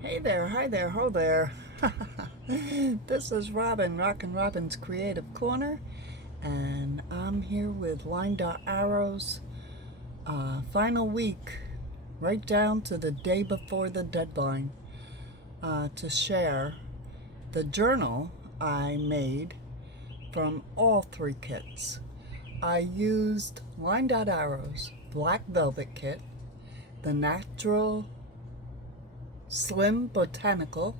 Hey there, hi there, ho there. This is Robin, Rockin' Robin's Creative Corner, and I'm here with LineDotArrow's final week, right down to the day before the deadline, to share the journal I made from all three kits. I used LineDotArrow's Black Velvet Kit, the Natural Slim Botanical,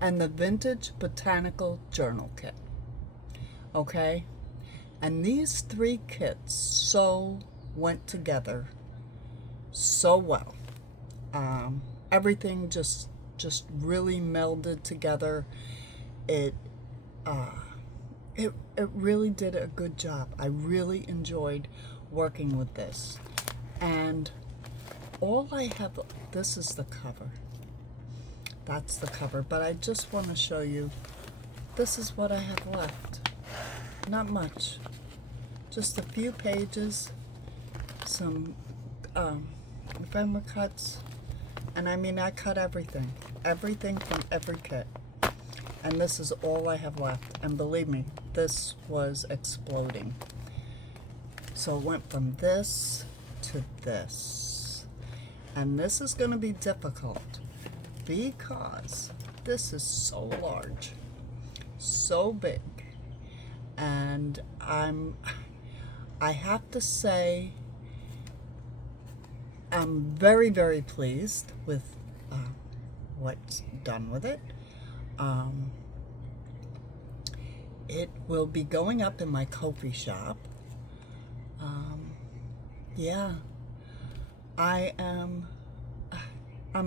and the Vintage Botanical Journal Kit. Okay? And these three kits so went together so well. Everything just really melded together. It it really did a good job. I really enjoyed working with this. And all I have, this is the cover. That's the cover, but I just want to show you, this is what I have left. Not much. Just a few pages, some ephemera cuts, and I mean I cut everything from every kit. And this is all I have left, and believe me, this was exploding. So it went from this to this. And this is going to be difficult because this is so large, so big, and I have to say I'm very, very pleased with what's done with it. It will be going up in my KOFI shop. Yeah, I'm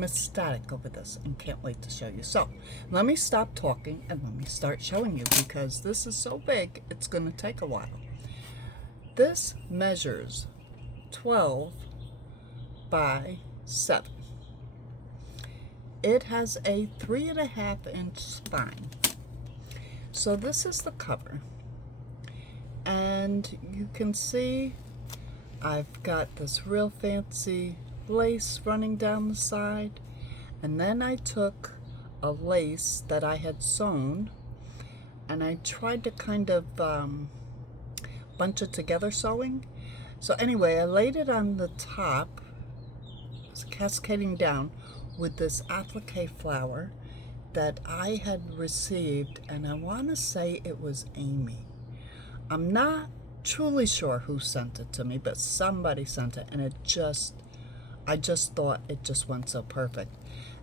ecstatic over this and can't wait to show you. So let me stop talking and let me start showing you, because this is so big it's going to take a while. This measures 12 by 7. It has a 3.5-inch spine. So this is the cover, and you can see I've got this real fancy lace running down the side, and then I took a lace that I had sewn and I tried to kind of bunch it together sewing. So anyway, I laid it on the top, cascading down with this applique flower that I had received, and I want to say it was Amy. I'm not truly sure who sent it to me, but somebody sent it, and I just thought it just went so perfect.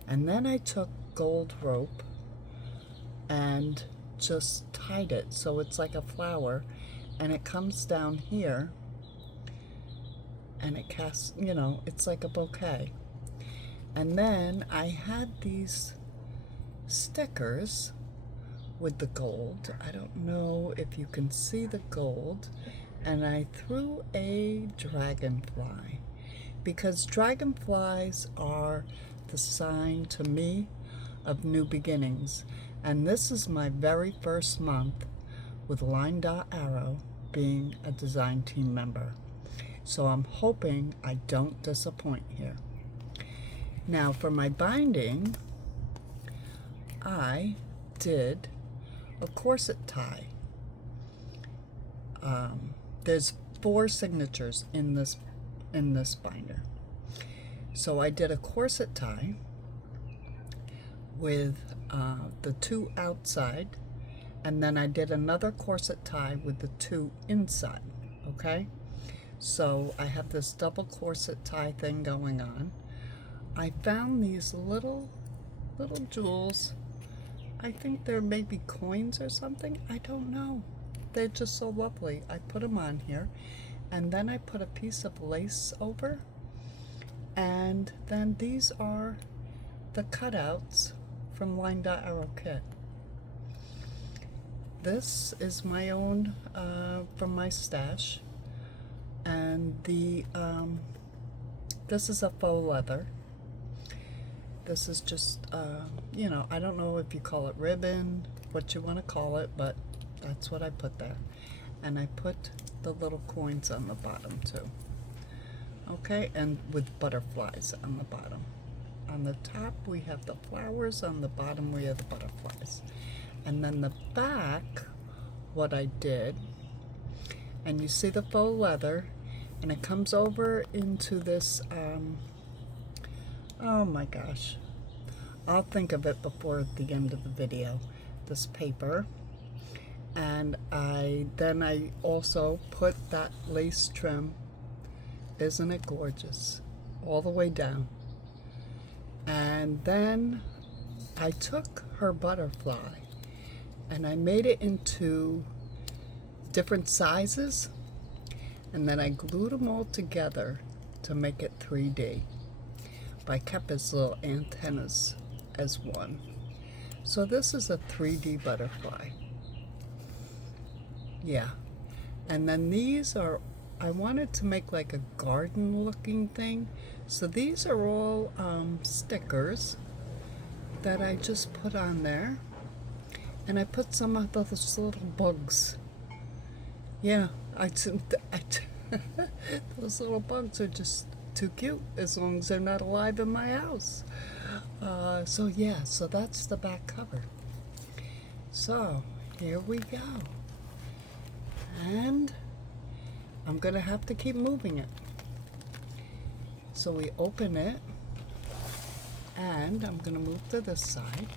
And then I took gold rope and just tied it so it's like a flower, and it comes down here and it casts, it's like a bouquet. And then I had these stickers with the gold. I don't know if you can see the gold, and I threw a dragonfly, because dragonflies are the sign to me of new beginnings, and this is my very first month with LineDotArrow being a design team member, so I'm hoping I don't disappoint here. Now for my binding, I did a corset tie. There's 4 signatures in this binder. So I did a corset tie with the 2 outside, and then I did another corset tie with the 2 inside. Okay, so I have this double corset tie thing going on. I found these little jewels. I think they're maybe coins or something. I don't know. They're just so lovely. I put them on here, and then I put a piece of lace over, and then these are the cutouts from LineDotArrow kit. This is my own from my stash, and this is a faux leather. This is just, I don't know if you call it ribbon, what you want to call it, but that's what I put there. And I put the little coins on the bottom too. Okay, and with butterflies on the bottom. On the top we have the flowers, on the bottom we have the butterflies. And then the back, what I did, and you see the faux leather, and it comes over into this, oh my gosh, I'll think of it before the end of the video, this paper. And then I also put that lace trim, isn't it gorgeous, all the way down. And then I took her butterfly and I made it into different sizes, and then I glued them all together to make it 3D. But I kept his little antennas as one. So this is a 3D butterfly. Yeah. And then these are, I wanted to make like a garden looking thing. So these are all stickers that I just put on there. And I put some of those little bugs. Yeah, those little bugs are just too cute as long as they're not alive in my house. So yeah, so that's the back cover. So here we go. And I'm gonna have to keep moving it. So we open it, and I'm gonna move to this side.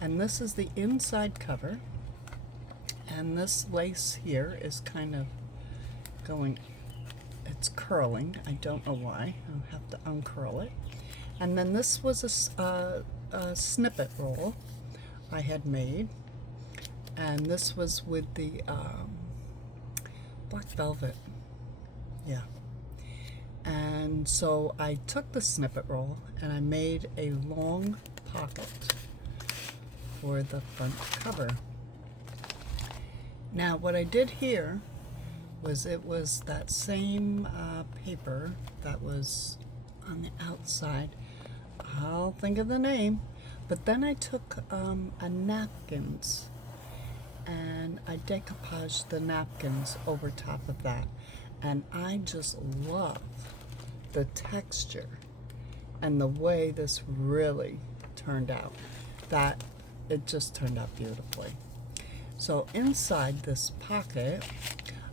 And this is the inside cover. And this lace here is kind of going, it's curling. I don't know why. I'll have to uncurl it. And then this was a snippet roll I had made. And this was with the black velvet. Yeah. And so I took the snippet roll and I made a long pocket for the front cover. Now what I did here was, it was that same paper that was on the outside. I'll think of the name. But then I took a napkins and I decoupaged the napkins over top of that. And I just love the texture and the way this really turned out. That it just turned out beautifully. So inside this pocket,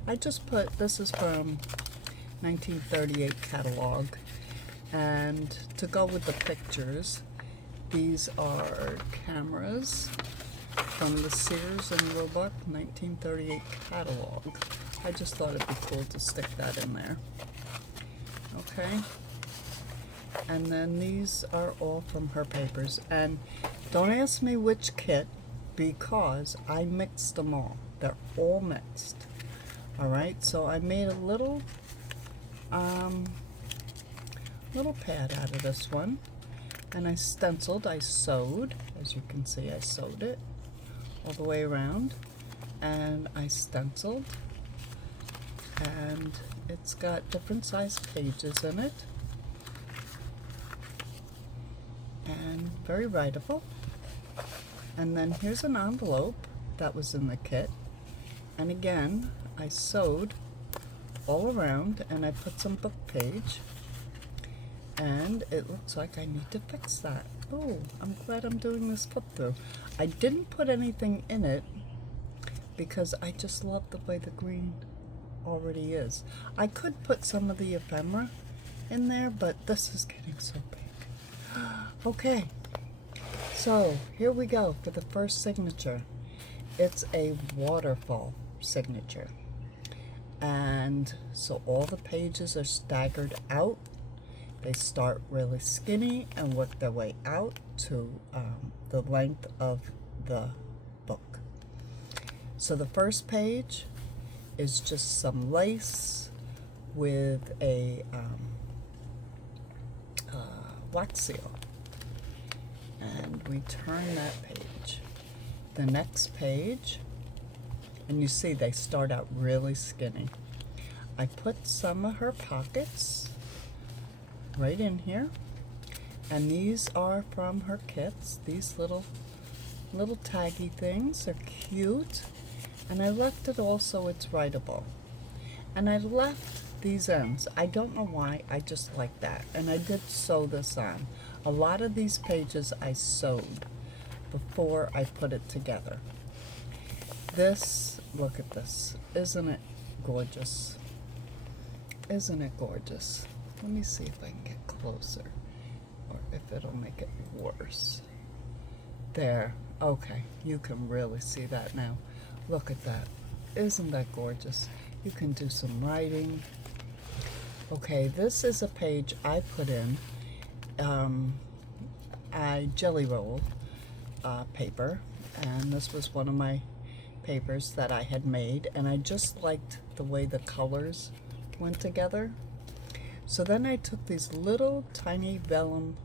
I just put, this is from 1938 catalog, and to go with the pictures, these are cameras from the Sears and Roebuck 1938 catalog. I just thought it'd be cool to stick that in there. Okay. And then these are all from her papers. And don't ask me which kit, because I mixed them all. They're all mixed. Alright, so I made a little pad out of this one. And I stenciled, I sewed. As you can see, I sewed it all the way around. And I stenciled. And it's got different size pages in it. And very writable. And then here's an envelope that was in the kit. And again, I sewed all around and I put some book page. And it looks like I need to fix that. Oh, I'm glad I'm doing this flip through. I didn't put anything in it because I just love the way the green already is. I could put some of the ephemera in there, but this is getting so big. Okay, so here we go for the first signature. It's a waterfall signature. And so all the pages are staggered out. They start really skinny and work their way out to the length of the book. So the first page is just some lace with a wax seal. And we turn that page. The next page, and you see they start out really skinny. I put some of her pockets right in here, and these are from her kits. These little taggy things are cute, and I left it all so it's writable. And I left these ends. I don't know why, I just like that. And I did sew this on. A lot of these pages I sewed before I put it together. This, look at this. Isn't it gorgeous? Isn't it gorgeous? Let me see if I can get closer or if it'll make it worse. There. Okay, you can really see that now. Look at that. Isn't that gorgeous? You can do some writing. Okay, this is a page I put in. I jelly roll paper, and this was one of my papers that I had made, and I just liked the way the colors went together. So then I took these little tiny vellum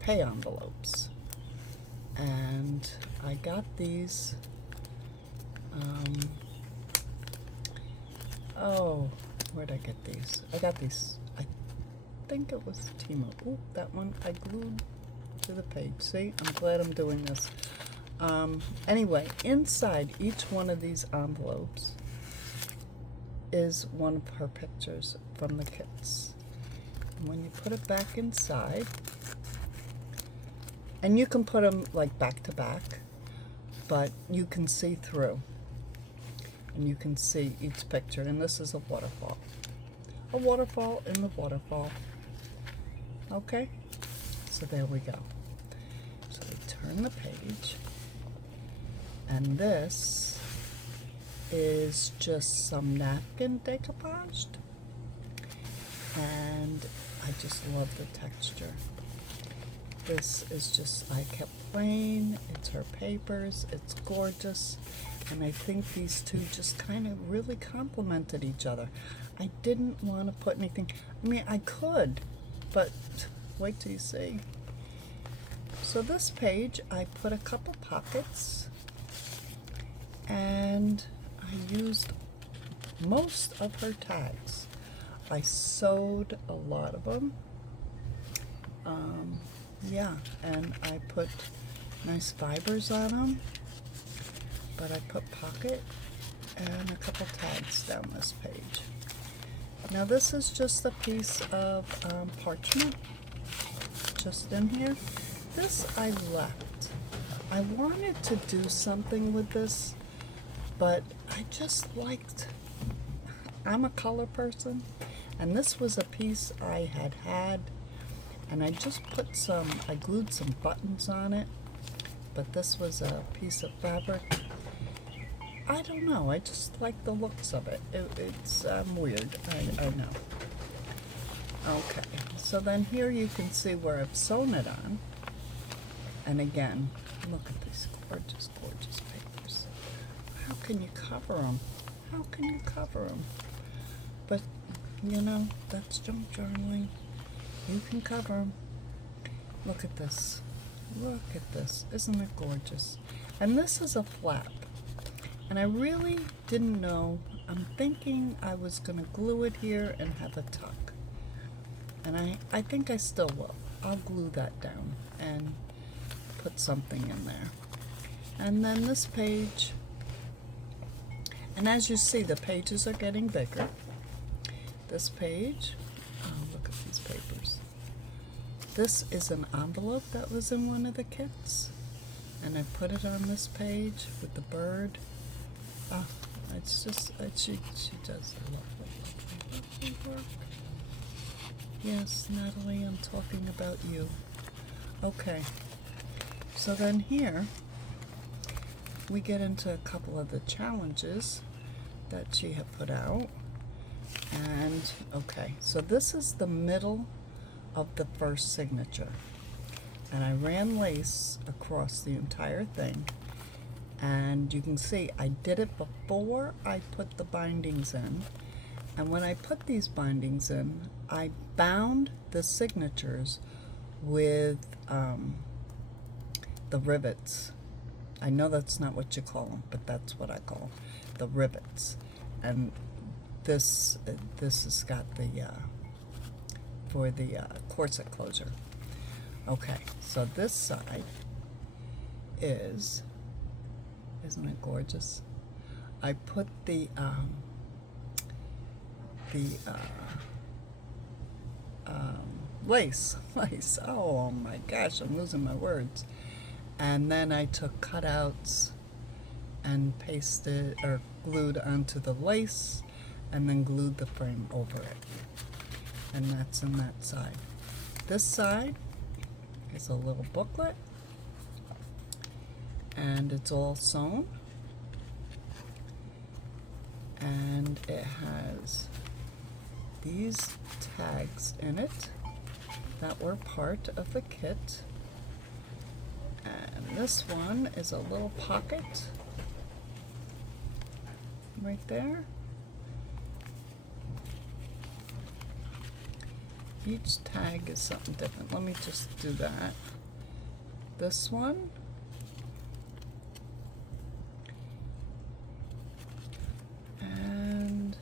pay envelopes, and I got these. Oh, where'd I get these? I got these. I think it was Timo. Ooh, that one I glued to the page. See, I'm glad I'm doing this. Anyway, inside each one of these envelopes is one of her pictures from the kits. And when you put it back inside, and you can put them like back to back, but you can see through. And you can see each picture. And this is a waterfall. A waterfall in the waterfall. Okay? So there we go. So we turn the page. And this is just some napkin decoupaged. And I just love the texture. This is just, I kept playing. It's her papers. It's gorgeous. And I think these two just kind of really complemented each other. I didn't want to put anything, I mean, I could, but wait till you see. So this page, I put a couple pockets, and I used most of her tags. I sewed a lot of them. Yeah, and I put nice fibers on them. But I put pocket and a couple tags down this page. Now this is just a piece of parchment just in here. This I left. I wanted to do something with this, but I just liked, I'm a color person, and this was a piece I had, and I just put some, I glued some buttons on it, but this was a piece of fabric. I don't know, I just like the looks of it. It's weird, I know. Okay, so then here you can see where I've sewn it on. And again, look at these gorgeous, gorgeous papers. How can you cover them? How can you cover them? But, you know, that's junk journaling. You can cover them. Look at this. Look at this. Isn't it gorgeous? And this is a flap. And I really didn't know. I'm thinking I was going to glue it here and have a tuck. And I think I still will. I'll glue that down and put something in there. And then this page. And as you see, the pages are getting bigger. This page. Oh, look at these papers. This is an envelope that was in one of the kits. And I put it on this page with the bird. Oh, it's just, she does a lovely work. Yes, Natalie, I'm talking about you. Okay, so then here, we get into a couple of the challenges that she had put out. And, okay, so this is the middle of the first signature. And I ran lace across the entire thing. And you can see I did it before I put the bindings in. And when I put these bindings in, I bound the signatures with the rivets. I know that's not what you call them, but that's what I call them, the rivets. And this has got the for the corset closure. Okay, so this side is, isn't it gorgeous? I put the lace. Oh my gosh, I'm losing my words. And then I took cutouts and pasted or glued onto the lace, and then glued the frame over it. And that's in that side. This side is a little booklet, and it's all sewn, and it has these tags in it that were part of the kit. And this one is a little pocket right there. Each tag is something different. Let me just do that. This one and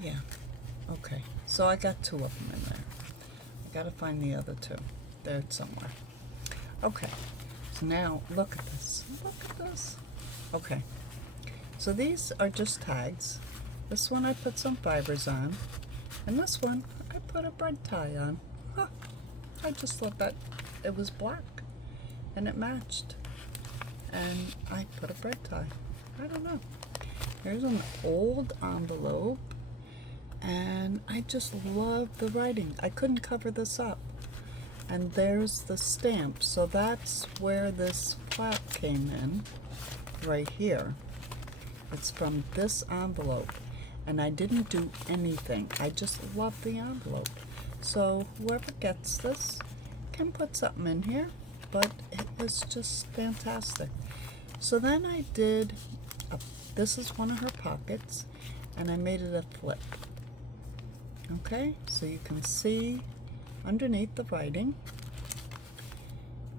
yeah, okay. So I got two of them in there. I gotta find the other two. They're somewhere. Okay, so now look at this. Look at this. Okay, so these are just tags. This one I put some fibers on, and this one I put a bread tie on. Huh. I just thought that it was black and it matched, and I put a bread tie. I don't know. Here's an old envelope, and I just love the writing. I couldn't cover this up. And there's the stamp. So that's where this flap came in, right here. It's from this envelope. And I didn't do anything. I just love the envelope. So whoever gets this can put something in here, but it was just fantastic. So then I did, this is one of her pockets, and I made it a flip. Okay, so you can see underneath the writing,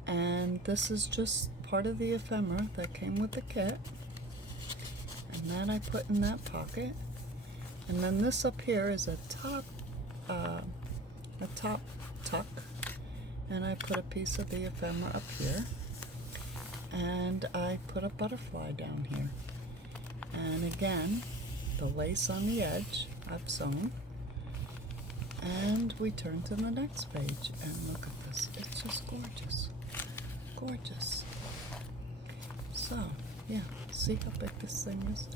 and this is just part of the ephemera that came with the kit, and that I put in that pocket. And then this up here is a top tuck, and I put a piece of the ephemera up here, and I put a butterfly down here, and again the lace on the edge I've sewn. And we turn to the next page, and look at this. It's just gorgeous. Gorgeous. So, yeah, see how big this thing is?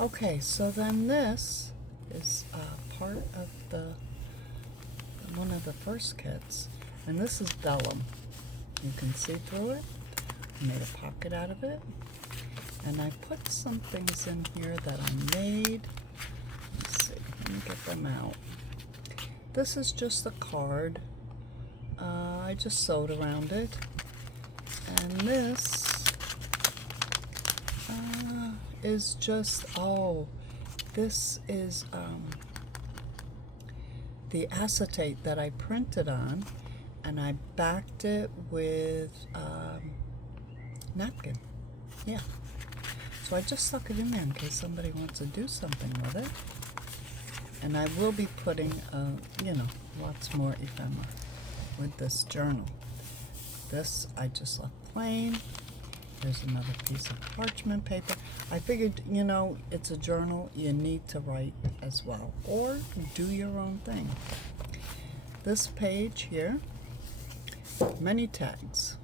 Okay, so then this is part of one of the first kits, and this is vellum. You can see through it. I made a pocket out of it, and I put some things in here that I made. Let's see, let me get them out. This is just a card. I just sewed around it. And this is just, this is the acetate that I printed on, and I backed it with napkin. Yeah. So I just stuck it in there in case somebody wants to do something with it. And I will be putting, lots more ephemera with this journal. This I just left plain. There's another piece of parchment paper. I figured, it's a journal. You need to write as well, or do your own thing. This page here, many tags,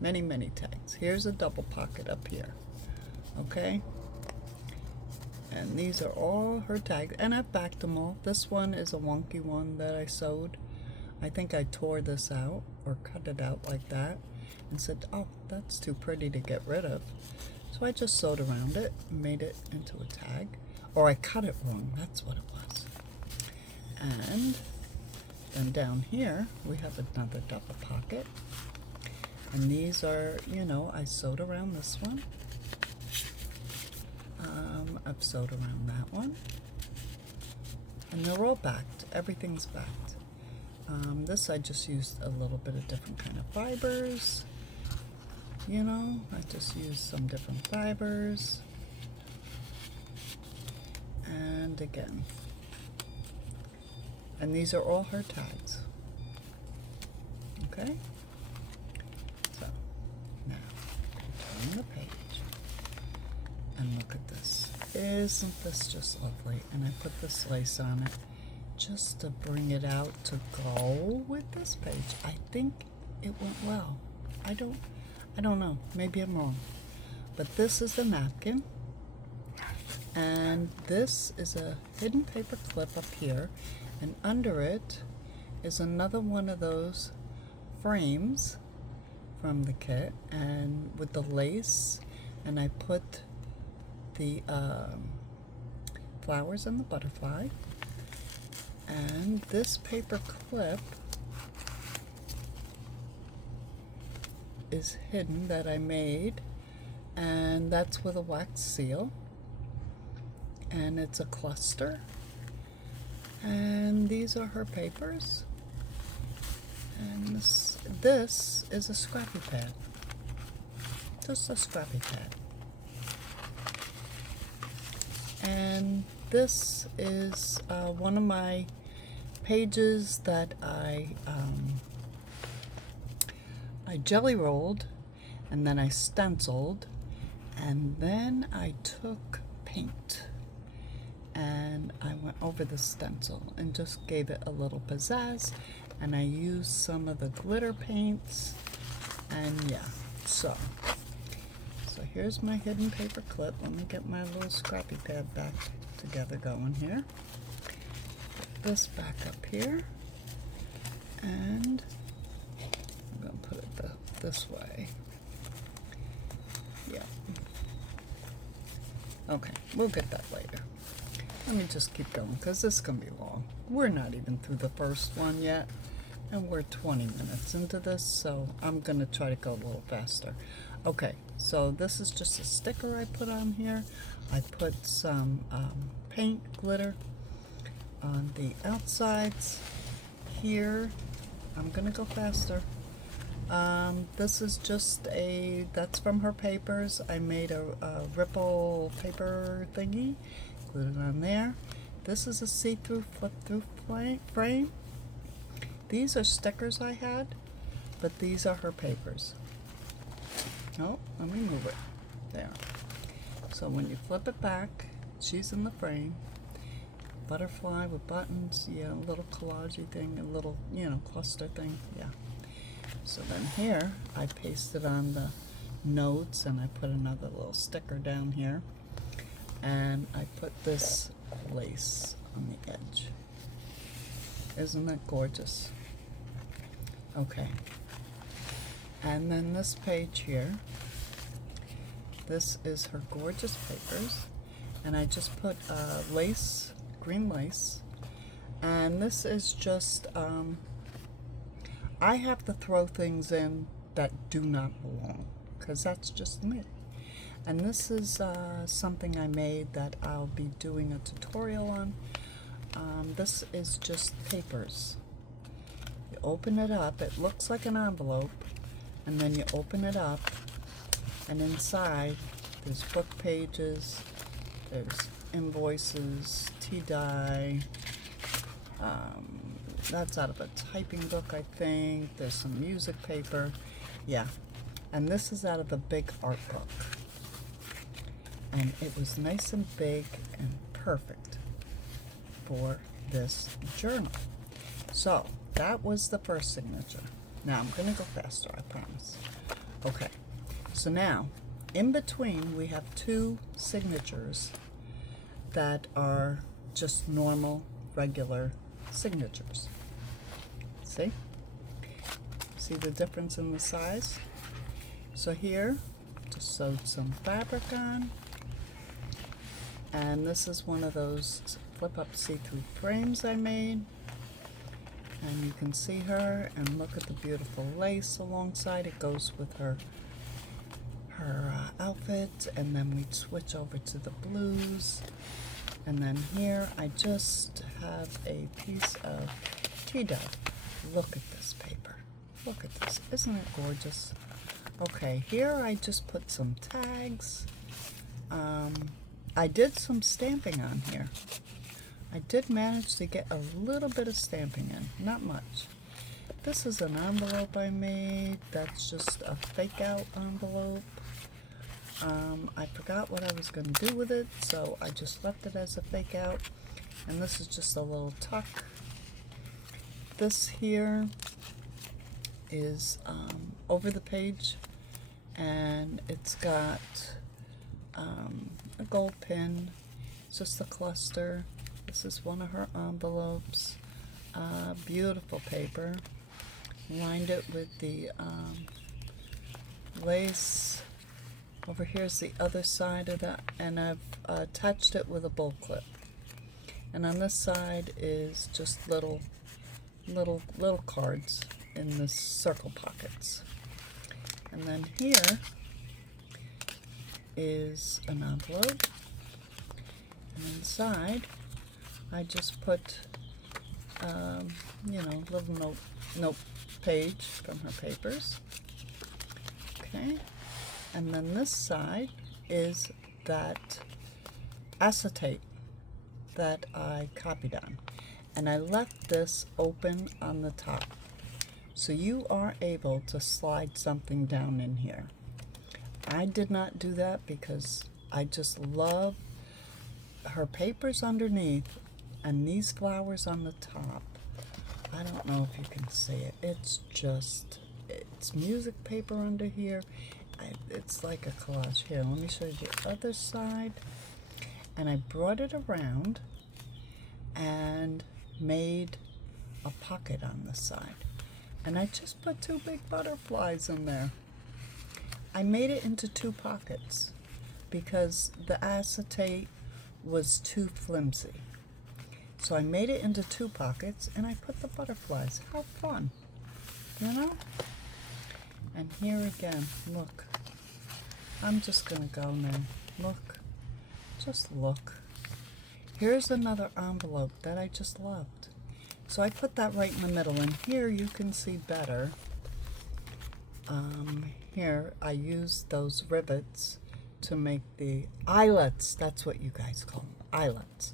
many tags. Here's a double pocket up here. Okay. And these are all her tags, and I've backed them all. This one is a wonky one that I sewed. I think I tore this out or cut it out like that and said, oh, that's too pretty to get rid of. So I just sewed around it and made it into a tag. Or I cut it wrong, that's what it was. And then down here, we have another double pocket. And these are, I sewed around this one. I've sewed around that one, and they're all backed. Everything's backed. This I just used a little bit of different kind of fibers. I just used some different fibers, and again, and these are all her tags. Okay. So now turn the page. And look at this. Isn't this just lovely? And I put this lace on it just to bring it out to go with this page. I think it went well. I don't know. Maybe I'm wrong. But this is the napkin. And this is a hidden paper clip up here. And under it is another one of those frames from the kit, and with the lace, and I put the flowers and the butterfly. And this paper clip is hidden that I made, and that's with a wax seal, and it's a cluster, and these are her papers, and this is a scrappy pad, just a scrappy pad. And this is one of my pages that I jelly rolled, and then I stenciled, and then I took paint and I went over the stencil and just gave it a little pizzazz, and I used some of the glitter paints, and yeah, so here's my hidden paper clip. Let me get my little scrappy pad back together going here. Put this back up here, and I'm going to put it this way. Yeah. Okay, we'll get that later. Let me just keep going because this is going to be long. We're not even through the first one yet, and we're 20 minutes into this, so I'm going to try to go a little faster. Okay, so this is just a sticker I put on here. I put some paint glitter on the outsides here. I'm gonna go faster. This is just that's from her papers. I made a ripple paper thingy, glued it on there. This is a see-through flip-through frame. These are stickers I had, but these are her papers. Oh, let me move it. There. So when you flip it back, she's in the frame. Butterfly with buttons, yeah, a little collagey thing, a little, cluster thing, yeah. So then here, I pasted on the notes, and I put another little sticker down here. And I put this lace on the edge. Isn't that gorgeous? Okay. And then this page here, this is her gorgeous papers, and I just put lace, green lace, and this is just, I have to throw things in that do not belong, because that's just me. And this is something I made that I'll be doing a tutorial on. This is just papers. You open it up, it looks like an envelope, and then you open it up, and inside there's book pages, there's invoices, tea dye, that's out of a typing book, I think. There's some music paper, yeah. And this is out of a big art book, and it was nice and big and perfect for this journal. So that was the first signature. Now I'm gonna go faster, I promise. Okay, so now in between we have two signatures that are just normal, regular signatures. See? See the difference in the size? So here, just sewed some fabric on, and this is one of those flip-up see-through frames I made. And you can see her, and look at the beautiful lace alongside. It goes with her outfit, and then we switch over to the blues. And then here I just have a piece of tea dye. Look at this paper. Look at this. Isn't it gorgeous? Okay, here I just put some tags. I did some stamping on here. I did manage to get a little bit of stamping in, not much. This is an envelope I made. That's just a fake out envelope. I forgot what I was going to do with it, so I just left it as a fake out. And this is just a little tuck this here is over the page, and it's got a gold pin. It's just a cluster. This is one of her envelopes. Beautiful paper. Lined it with the lace. Over here's the other side of that, and I've attached it with a bowl clip. And on this side is just little cards in the circle pockets. And then here is an envelope, and inside I just put little note page from her papers. Okay, and then this side is that acetate that I copied on, and I left this open on the top, so you are able to slide something down in here. I did not do that because I just love her papers underneath and these flowers on the top. I don't know if you can see it. It's music paper under here. It's like a collage. Here, let me show you the other side. And I brought it around and made a pocket on the side. And I just put two big butterflies in there. I made it into two pockets because the acetate was too flimsy. So I made it into two pockets and I put the butterflies. How fun, you know? And here again, look. I'm just gonna go now. Look, just look. Here's another envelope that I just loved. So I put that right in the middle, and here you can see better. Here I used those rivets to make the eyelets. That's what you guys call them, eyelets.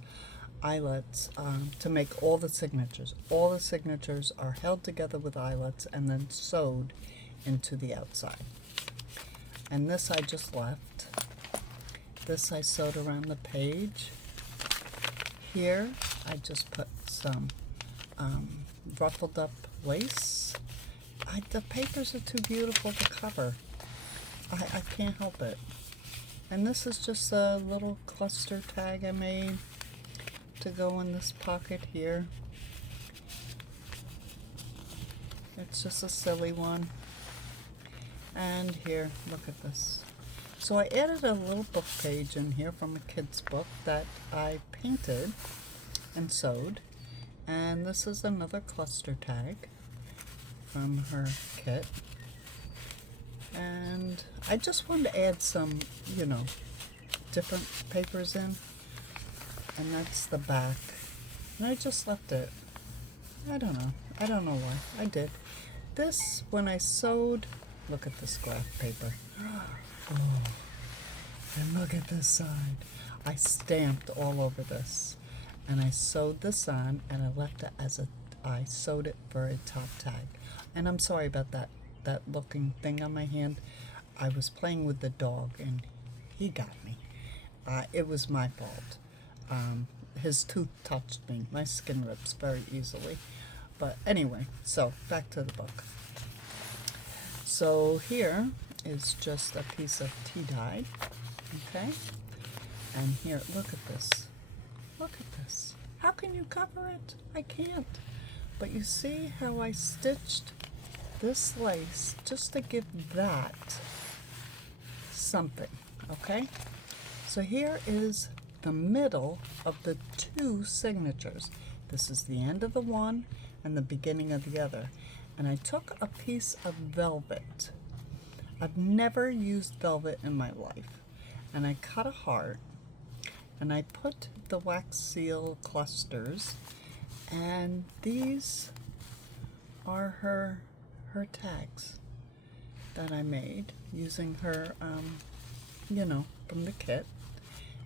Eyelets to make all the signatures. All the signatures are held together with eyelets and then sewed into the outside. And this I just left. This I sewed around the page. Here I just put some ruffled up lace. The papers are too beautiful to cover. I can't help it. And this is just a little cluster tag I made to go in this pocket here. It's just a silly one. And here, look at this. So I added a little book page in here from a kid's book that I painted and sewed. And this is another cluster tag from her kit. And I just wanted to add some, different papers in. And that's the back. And I just left it. I don't know why. I did. This, when I sewed, look at this graph paper. Oh, and look at this side. I stamped all over this. And I sewed this on, and I left it I sewed it for a top tag. And I'm sorry about that looking thing on my hand. I was playing with the dog, and he got me. It was my fault. His tooth touched me. My skin rips very easily. But anyway, so back to the book. So here is just a piece of tea dye, okay? And here, look at this. Look at this. How can you cover it? I can't. But you see how I stitched this lace just to give that something, okay? So here is the middle of the two signatures. This is the end of the one and the beginning of the other. And I took a piece of velvet. I've never used velvet in my life. And I cut a heart, and I put the wax seal clusters, and these are her tags that I made using her, from the kit.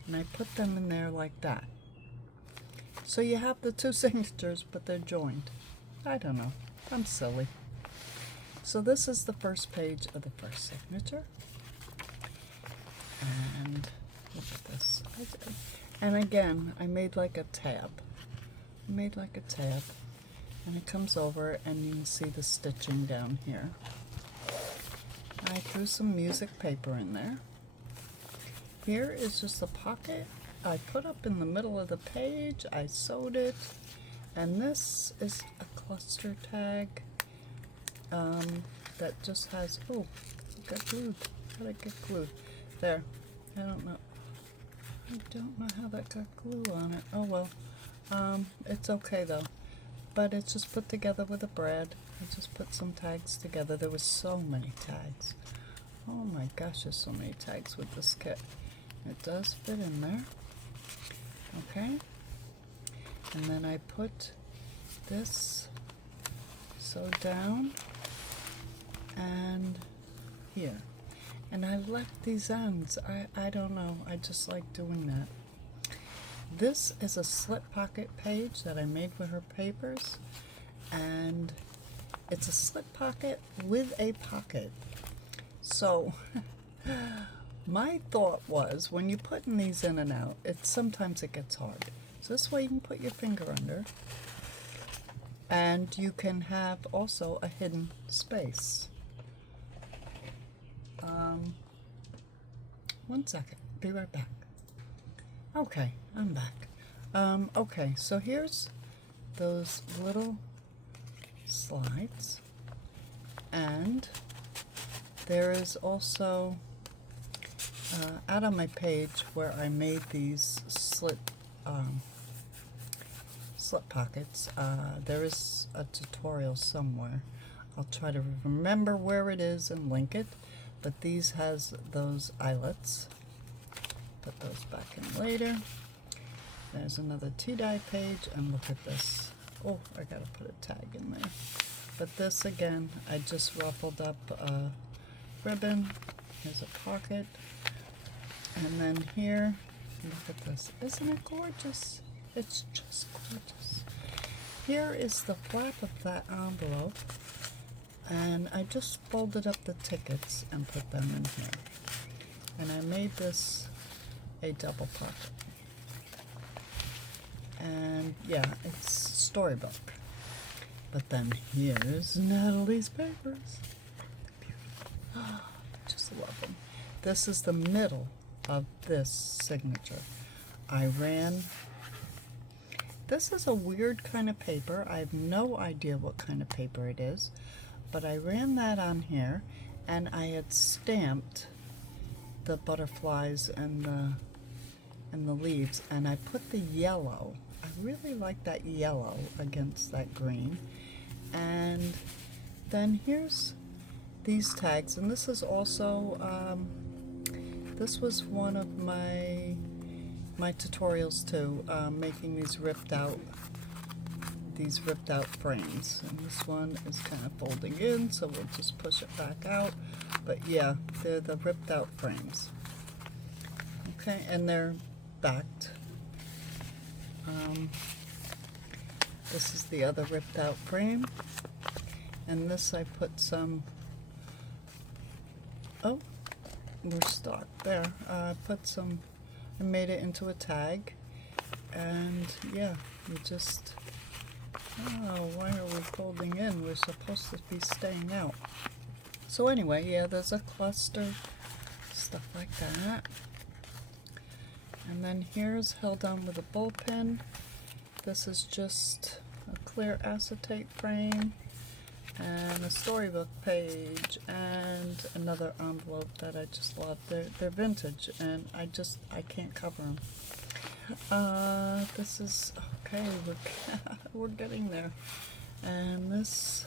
And I put them in there like that. So you have the two signatures, but they're joined. I don't know. I'm silly. So this is the first page of the first signature. And look at this. And again, I made like a tab. And and it comes over, and you can see the stitching down here. I threw some music paper in there. Here is just a pocket I put up in the middle of the page. I sewed it, and this is a cluster tag that just has, oh, it got glued. How did it get glued? There. I don't know how that got glue on it. Oh well. It's okay though. But it's just put together with a brad. I just put some tags together. There was so many tags. Oh my gosh, there's so many tags with this kit. It does fit in there. Okay. And then I put this sewed down and here. And I left these ends. I don't know. I just like doing that. This is a slip pocket page that I made with her papers. And it's a slip pocket with a pocket. So my thought was, when you're putting these in and out, sometimes it gets hard. So this way you can put your finger under. And you can have also a hidden space. One second, be right back. Okay, I'm back. Okay, so here's those little slides, and there is also out on my page where I made these slip pockets. There is a tutorial somewhere. I'll try to remember where it is and link it. But these has those eyelets. Put those back in later. There's another tea-dye page, and look at this. Oh, I gotta put a tag in there. But this again, I just ruffled up a ribbon. Here's a pocket. And then here, look at this. Isn't it gorgeous? It's just gorgeous. Here is the flap of that envelope. And I just folded up the tickets and put them in here. And I made this a double pocket. And yeah, it's storybook. But then here's Natalie's papers. Beautiful. I just love them. This is the middle of this signature. This is a weird kind of paper. I have no idea what kind of paper it is. But I ran that on here, and I had stamped the butterflies and the leaves, and I put the yellow. I really like that yellow against that green. And then here's these tags, and this is also this was one of my tutorials too, making these ripped out frames, and this one is kind of folding in, so we'll just push it back out. But yeah, they're the ripped out frames. Okay, and they're backed. This is the other ripped out frame, and this I put some, oh, we're stuck there. I made it into a tag, and yeah, you just, oh, why are we folding in? We're supposed to be staying out. So anyway, yeah, there's a cluster, stuff like that. And then here's held on with a bullpen. This is just a clear acetate frame and a storybook page and another envelope that I just love. They're vintage, and I can't cover them. This is, okay, we're getting there. And this,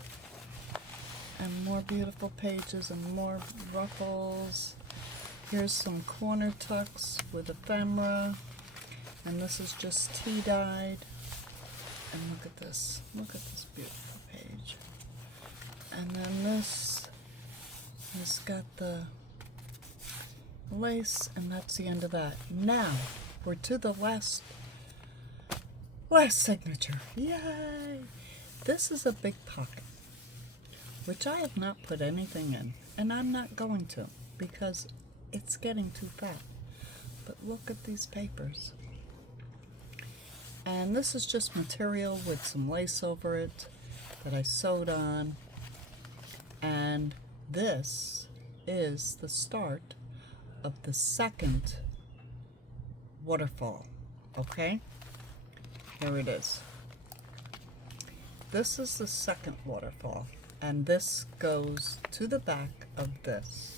and more beautiful pages and more ruffles. Here's some corner tucks with ephemera, and this is just tea dyed. And look at this beautiful page. And then this has got the lace, and that's the end of that. Now we're to the last signature. Yay! This is a big pocket, which I have not put anything in, and I'm not going to, because it's getting too fat. But look at these papers. And this is just material with some lace over it. that I sewed on, and this is the start of the second waterfall. Okay, here it is. This is the second waterfall, and this goes to the back of this.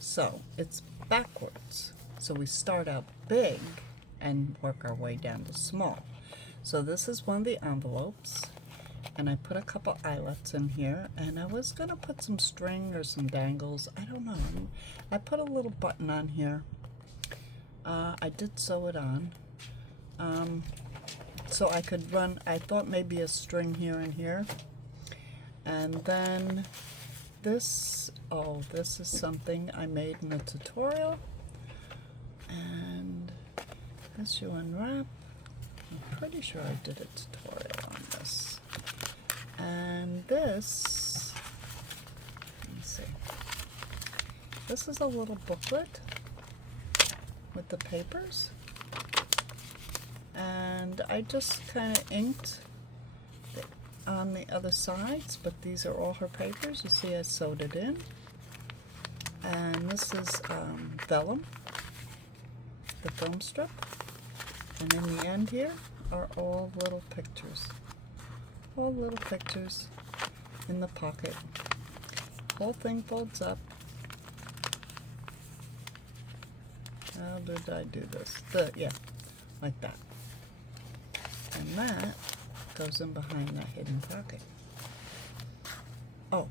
So it's backwards. So we start out big and work our way down to small. So this is one of the envelopes, and I put a couple eyelets in here, and I was gonna put some string or some dangles, I don't know. I put a little button on here. I did sew it on, so I could run, I thought maybe a string here and here. And then this, oh, this is something I made in a tutorial, and this you unwrap. I'm pretty sure I did a tutorial on this. And this, let me see, this is a little booklet with the papers, and I just kind of inked on the other sides, but these are all her papers. You see I sewed it in. And this is vellum, the film strip, and in the end here are all little pictures. All little pictures in the pocket. Whole thing folds up. How did I do this? Yeah, like that. And that goes in behind that hidden pocket. Oh,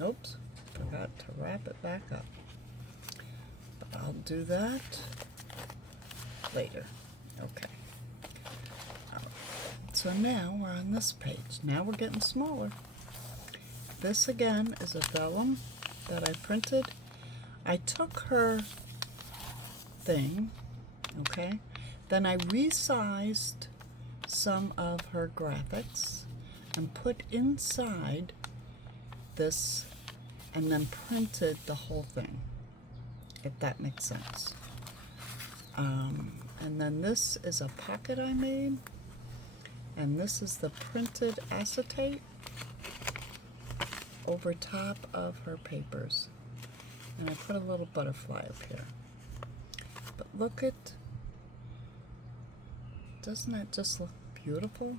oops, forgot to wrap it back up. But I'll do that later. Okay. So now we're on this page. Now we're getting smaller. This again is a vellum that I printed. I took her thing, okay, then I resized some of her graphics and put inside this, and then printed the whole thing, if that makes sense. And then this is a pocket I made, and this is the printed acetate over top of her papers. And I put a little butterfly up here. But look at, doesn't that just look beautiful?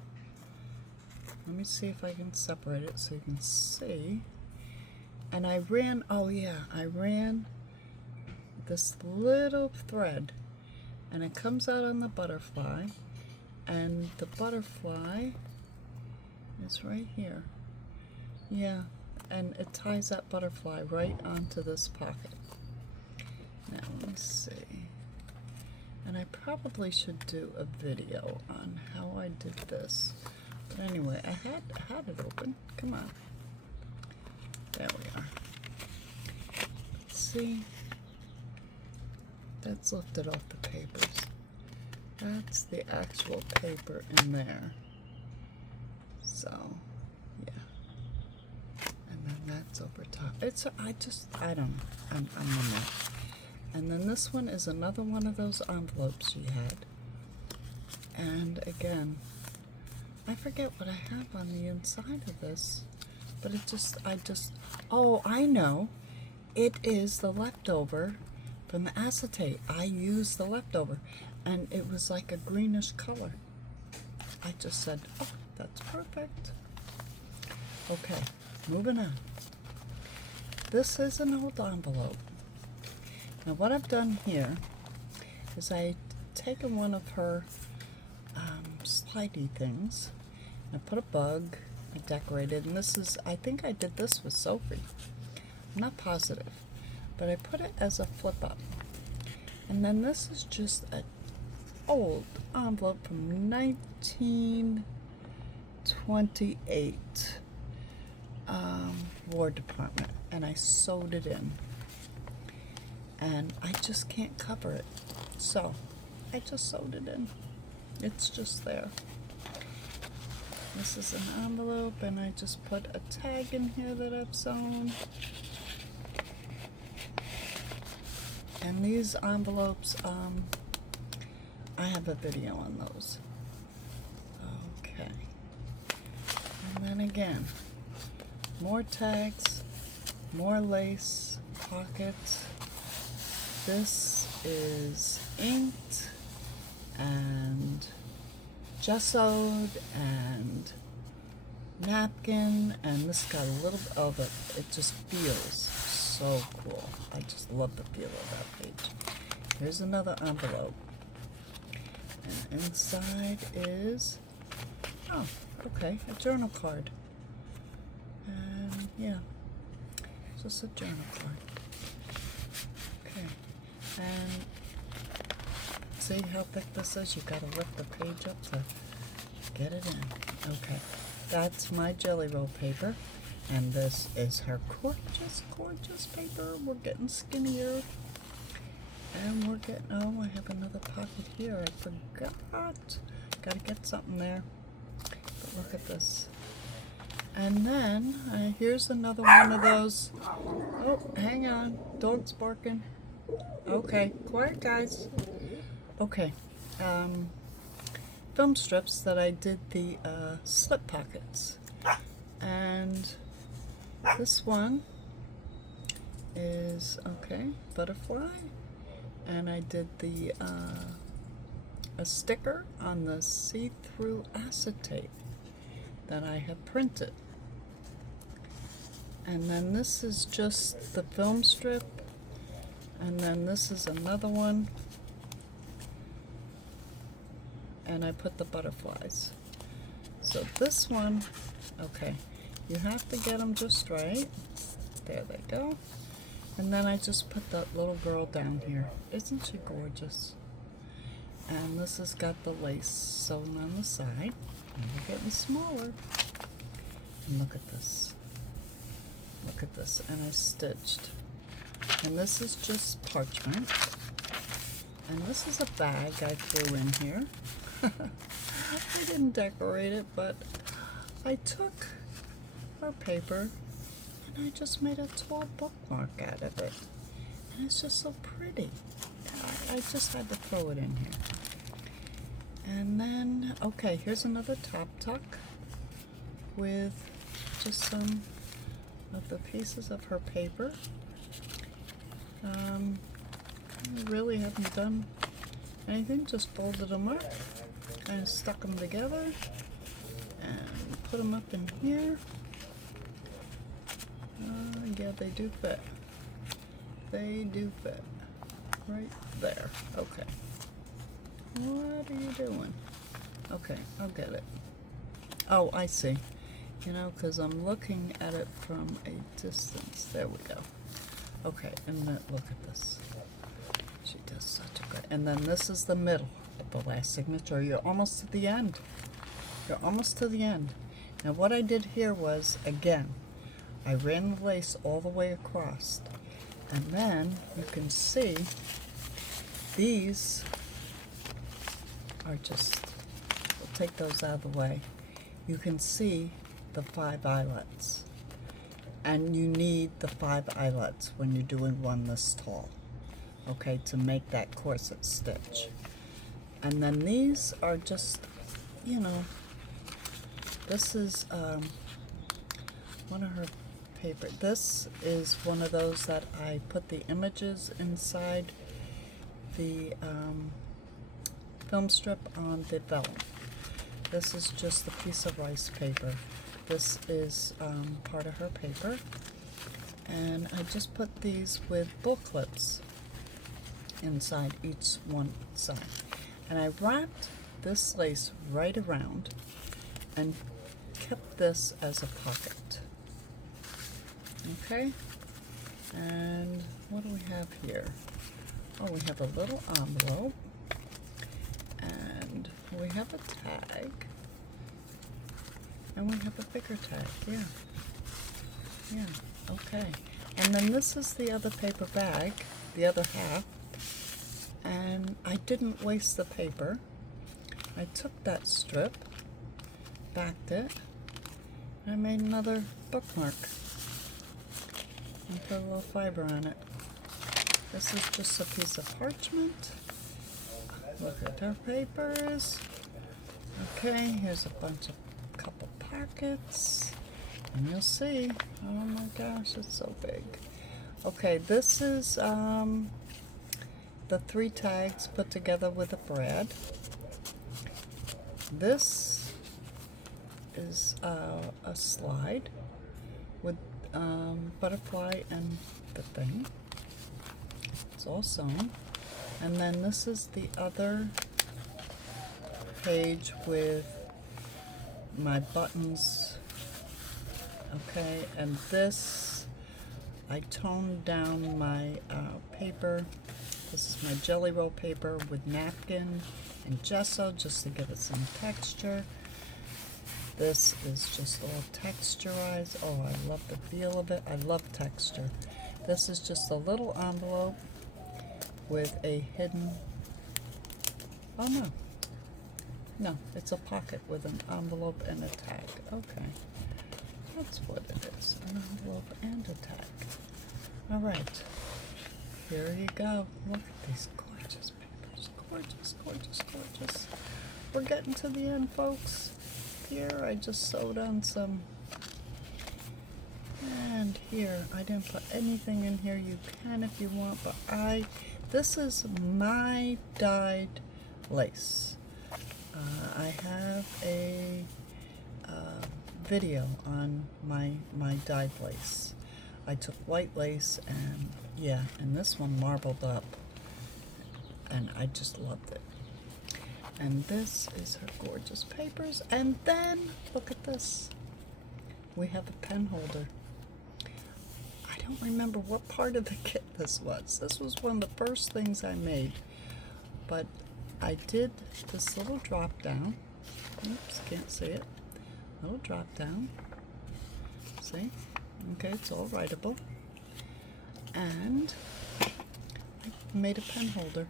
Let me see if I can separate it so you can see. And I ran, oh yeah, I ran this little thread, and it comes out on the butterfly, and the butterfly is right here. Yeah, and it ties that butterfly right onto this pocket. Now let me see. And I probably should do a video on how I did this. But anyway, I had it open. Come on. There we are. Let's see. That's lifted off the papers. That's the actual paper in there. So, yeah. And then that's over top. It's, I don't know. I'm in there. And then this one is another one of those envelopes she had. And again, I forget what I have on the inside of this, but oh, I know. It is the leftover from the acetate. I used the leftover, and it was like a greenish color. I just said, oh, that's perfect. Okay, moving on. This is an old envelope. Now what I've done here is I've taken one of her slidey things, I put a bug, I decorated, and this is, I think I did this with Sophie. I'm not positive, but I put it as a flip up. And then this is just an old envelope from 1928 War Department, and I sewed it in. And I just can't cover it, so I just sewed it in. It's just there. This is an envelope, and I just put a tag in here that I've sewn. And these envelopes, I have a video on those. Okay. Okay. And then again, more tags, more lace, pockets. This is inked and gessoed and napkin, and this got a little bit of it. It just feels so cool. I just love the feel of that page. Here's another envelope. And inside is, oh, okay, a journal card. And yeah, just a journal card. Okay, and see how thick this is? You gotta lift the page up to get it in. Okay, that's my Jelly Roll paper. And this is her gorgeous, gorgeous paper. We're getting skinnier. And we're getting, oh, I have another pocket here. I forgot. Gotta get something there. But look at this. And then, here's another one of those. Oh, hang on. Dog's barking. Okay, quiet, guys. Okay. Film strips that I did the slip pockets. And this one is, okay, butterfly. And I did the a sticker on the see-through acetate that I have printed. And then this is just the film strip, and then this is another one, and I put the butterflies. So this one, okay, you have to get them just right. There they go. And then I just put that little girl down here. Isn't she gorgeous? And this has got the lace sewn on the side. And we're getting smaller. And look at this. Look at this. And I stitched. And this is just parchment. And this is a bag I threw in here. I didn't decorate it, but I took our paper and I just made a tall bookmark out of it. And it's just so pretty. I just had to throw it in here. And then, okay, here's another top tuck with just some of the pieces of her paper. I really haven't done anything, just folded them up, kind of stuck them together, and put them up in here. Yeah, they do fit. They do fit. Right there. Okay. What are you doing? Okay, I'll get it. Oh, I see. You know, because I'm looking at it from a distance. There we go. Okay, and then look at this. She does such a good. And then this is the middle of the last signature. You're almost to the end. You're almost to the end. Now what I did here was, again, I ran the lace all the way across. And then you can see these are just, we'll take those out of the way. You can see the 5 eyelets. And you need the 5 eyelets when you're doing one this tall, okay, to make that corset stitch. And then these are just, you know, this is one of her paper. This is one of those that I put the images inside the film strip on the vellum. This is just a piece of rice paper. This is part of her paper. And I just put these with bull clips inside each one side. And I wrapped this lace right around and kept this as a pocket. Okay? And what do we have here? Oh, we have a little envelope. And we have a tag. And we have a bigger tag, yeah. Yeah, okay. And then this is the other paper bag, the other half. And I didn't waste the paper. I took that strip, backed it, and I made another bookmark. And put a little fiber on it. This is just a piece of parchment. Look at our papers. Okay, here's a couple pockets, and you'll see. Oh my gosh, it's so big. Okay, this is the 3 tags put together with a brad. This is a slide with butterfly and the thing. It's all sewn. And then this is the other page with my buttons. Okay, and this, I toned down my paper. This is my jelly roll paper with napkin and gesso just to give it some texture. This is just all texturized. Oh, I love the feel of it. I love texture. This is just a little envelope with a hidden, oh no, no, it's a pocket with an envelope and a tag. Okay, that's what it is, an envelope and a tag. All right, here you go. Look at these gorgeous papers. Gorgeous, gorgeous, gorgeous. We're getting to the end, folks. Here, I just sewed on some, and here, I didn't put anything in here. You can if you want, but this is my dyed lace. I have a video on my dyed lace. I took white lace and yeah, and this one marbled up, and I just loved it. And this is her gorgeous papers. And then look at this. We have a pen holder. I don't remember what part of the kit this was. This was one of the first things I made. But I did this little drop down. Oops, can't see it. Little drop down. See? Okay, it's all writable. And I made a pen holder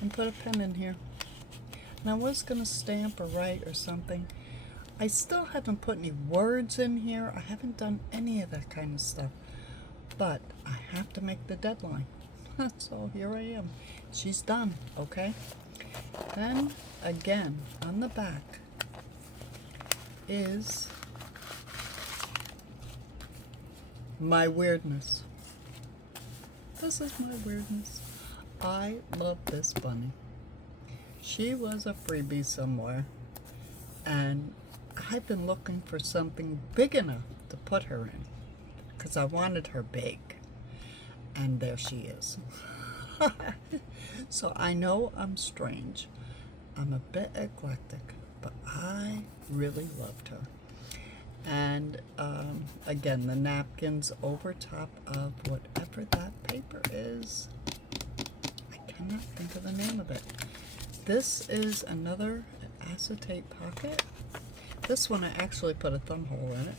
and put a pen in here. And I was going to stamp or write or something. I still haven't put any words in here. I haven't done any of that kind of stuff. But I have to make the deadline. So here I am. She's done, okay? Then, again, on the back is my weirdness. This is my weirdness. I love this bunny. She was a freebie somewhere, and I've been looking for something big enough to put her in, because I wanted her big, and there she is. So I know I'm strange. I'm a bit eclectic, but I really loved her. And again, the napkins over top of whatever that paper is. I cannot think of the name of it. This is another acetate pocket. This one I actually put a thumb hole in it.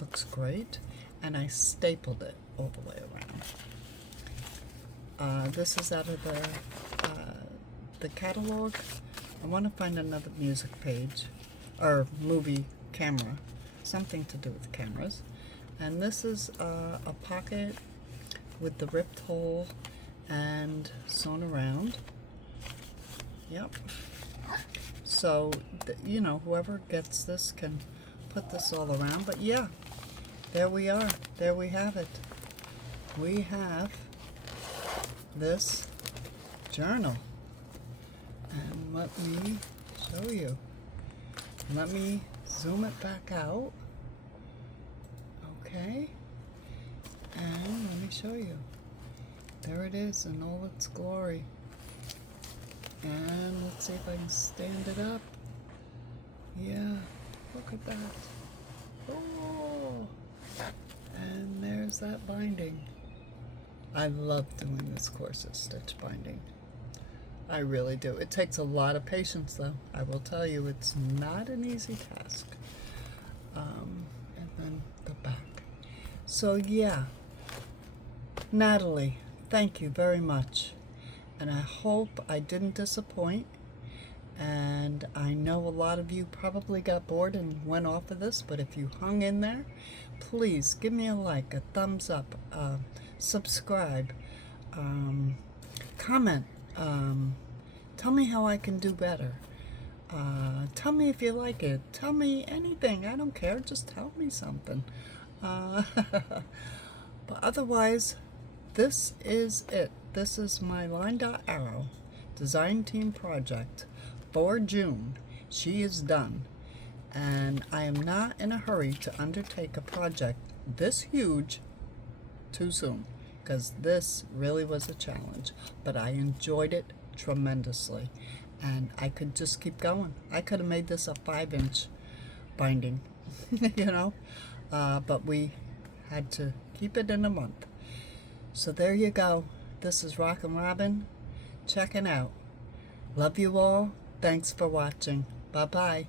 Looks great. And I stapled it all the way around. This is out of the catalog. I want to find another music page or movie camera, something to do with cameras. And this is a pocket with the ripped hole and sewn around. Yep. So, you know, whoever gets this can put this all around. But yeah, there we are. There we have it. We have this journal. And let me show you. Let me zoom it back out. Okay. And let me show you. There it is in all its glory. And let's see if I can stand it up. Yeah, look at that. Oh, and there's that binding. I love doing this corset stitch binding. I really do. It takes a lot of patience, though. I will tell you, it's not an easy task. And then the back. So yeah, Natalie, thank you very much. And I hope I didn't disappoint. And I know a lot of you probably got bored and went off of this, but if you hung in there, please give me a like, a thumbs up, subscribe, comment, Tell me how I can do better. Tell me if you like it. Tell me anything. I don't care. Just tell me something. But otherwise, this is it. This is my LineDotArrow Design Team project for June. She is done. And I am not in a hurry to undertake a project this huge too soon, because this really was a challenge. But I enjoyed it tremendously. And I could just keep going. I could have made this a 5-inch binding, you know, but we had to keep it in a month. So there you go. This is Rockin' Robin checking out. Love you all. Thanks for watching. Bye-bye.